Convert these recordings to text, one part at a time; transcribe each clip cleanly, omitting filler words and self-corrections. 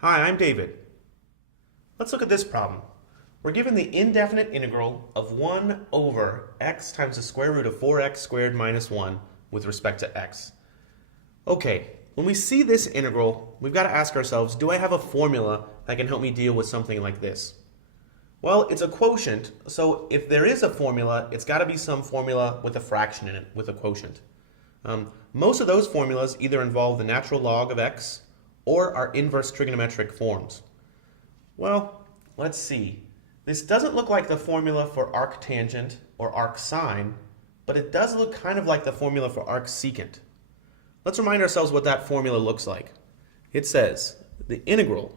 Hi, I'm David. Let's look at this problem. We're given the indefinite integral of 1 over x times the square root of 4x squared minus 1 with respect to x. Okay, when we see this integral, we've got to ask ourselves, do I have a formula that can help me deal with something like this? Well, it's a quotient, so if there is a formula, it's got to be some formula with a fraction in it, with a quotient. Most of those formulas either involve the natural log of x or are inverse trigonometric forms. Well, let's see. This doesn't look like the formula for arctangent or arcsine, but it does look kind of like the formula for arcsecant. Let's remind ourselves what that formula looks like. It says the integral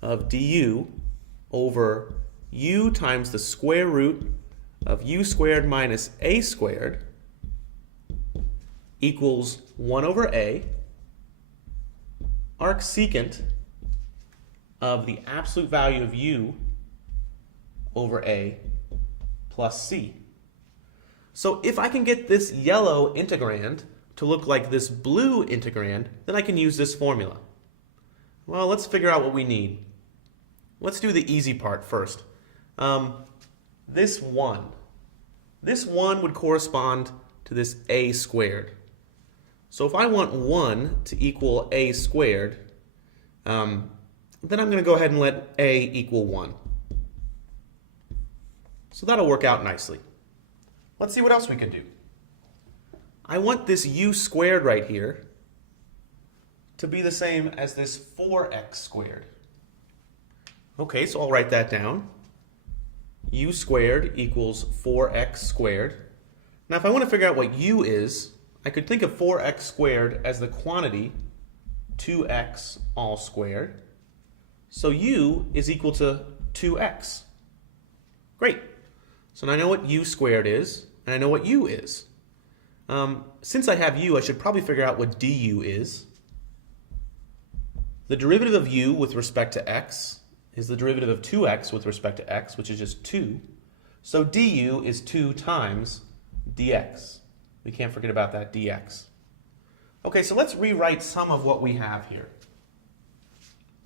of du over u times the square root of u squared minus a squared equals 1 over a arcsecant of the absolute value of u over a plus c. So if I can get this yellow integrand to look like this blue integrand, then I can use this formula. Well, let's figure out what we need. Let's do the easy part first. This 1 would correspond to this a squared. So if I want 1 to equal a squared, then I'm going to go ahead and let a equal 1. So that'll work out nicely. Let's see what else we can do. I want this u squared right here to be the same as this 4x squared. Okay, so I'll write that down. U squared equals 4x squared. Now if I want to figure out what u is, I could think of 4x squared as the quantity 2x all squared. So u is equal to 2x. Great. So now I know what u squared is, and I know what u is. Since I have u, I should probably figure out what du is. The derivative of u with respect to x is the derivative of 2x with respect to x, which is just 2. So du is 2 times dx. We can't forget about that dx. Okay, so let's rewrite some of what we have here.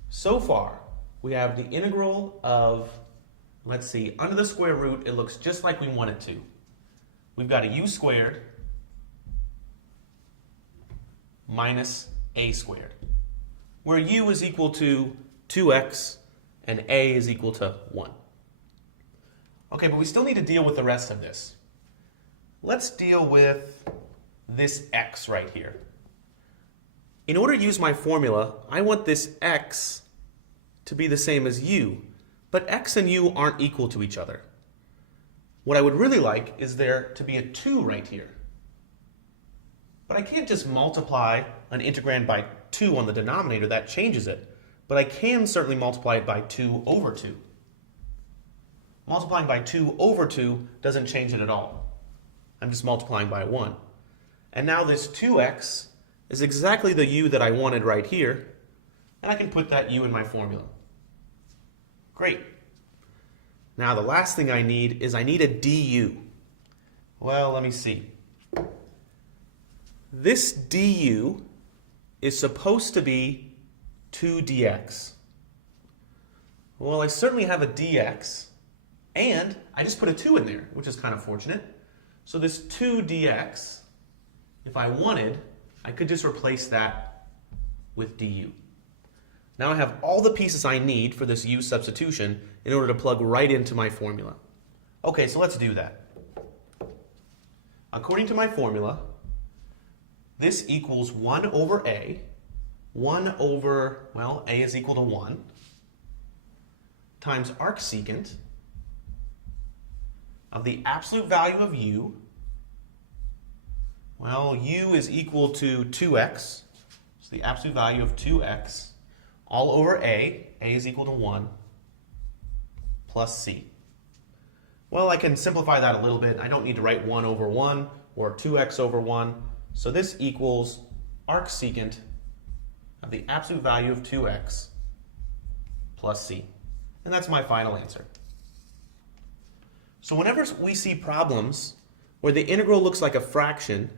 So far, we have the integral of, let's see, under the square root, it looks just like we want it to. We've got a u squared minus a squared, where u is equal to 2x and a is equal to 1. Okay, but we still need to deal with the rest of this. Let's deal with this x right here. In order to use my formula, I want this x to be the same as u, but x and u aren't equal to each other. What I would really like is there to be a 2 right here. But I can't just multiply an integrand by 2 on the denominator, that changes it. But I can certainly multiply it by 2 over 2. Multiplying by 2 over 2 doesn't change it at all. I'm just multiplying by 1. And now this 2x is exactly the u that I wanted right here, and I can put that u in my formula. Great. Now the last thing I need is I need a du. Well, let me see. This du is supposed to be 2 dx. Well, I certainly have a dx, and I just put a 2 in there, which is kind of fortunate. So this 2 dx, if I wanted, I could just replace that with du. Now I have all the pieces I need for this u substitution in order to plug right into my formula. Okay, so let's do that. According to my formula, this equals 1 over a. 1 over, well, a is equal to 1, times arcsecant of the absolute value of u. Well, u is equal to 2x, so the absolute value of 2x, all over a is equal to 1, plus c. Well, I can simplify that a little bit. I don't need to write 1 over 1 or 2x over 1. So this equals arcsecant of the absolute value of 2x plus c. And that's my final answer. So whenever we see problems where the integral looks like a fraction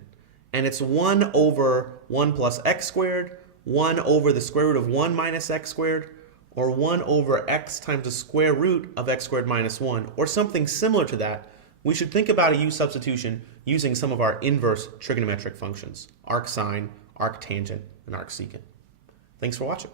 and it's 1 over 1 plus x squared, 1 over the square root of 1 minus x squared, or 1 over x times the square root of x squared minus 1, or something similar to that, we should think about a u substitution using some of our inverse trigonometric functions, arcsine, arctangent, and arcsecant. Thanks for watching.